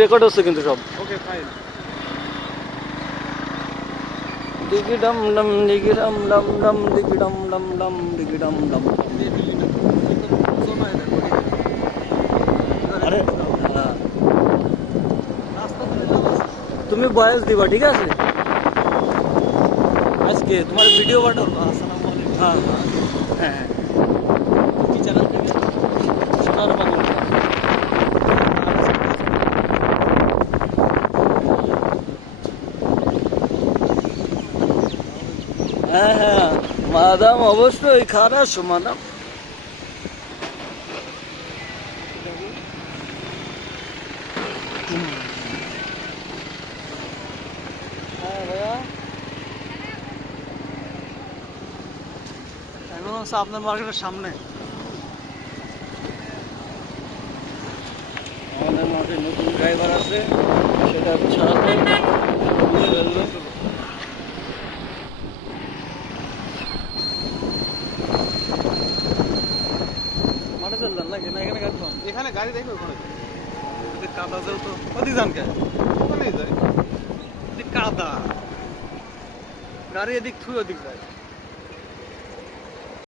Record হচ্ছে কিন্তু সব। Okay fine. ডিগি ডম ডম ডিগি ডম ডম ডম ডিগি ডম ডম ডম ডিগি ডম ডম। আরে হ্যাঁ, তুমি বয়স দিবা ঠিক আছে, আজকে তোমার ভিডিও পাঠাবো। আসসালামু আলাইকুম। হ্যাঁ হ্যাঁ হ্যাঁ, কি চ্যানেল থেকে? সোনার বাংলা। হ্যাঁ হ্যাঁ, মাদাম অবশ্যই খারাপ মাদাম। হ্যাঁ ভাইয়া, এখন হচ্ছে আপনার মার্কেটের সামনে। আমাদের মাঠে নতুন ড্রাইভার আছে, সেটা ছাড়াতে বুঝে ফেললো। মাঠে চললেন নাকি না এখানে গাড়ি পান? এখানে গাড়ি দেখবে ওখানে কাদা যেহেতু ওদিক যান কে? ওখানেই যাই। এদিক কাদা, গাড়ি এদিক থুই ওদিক যায়।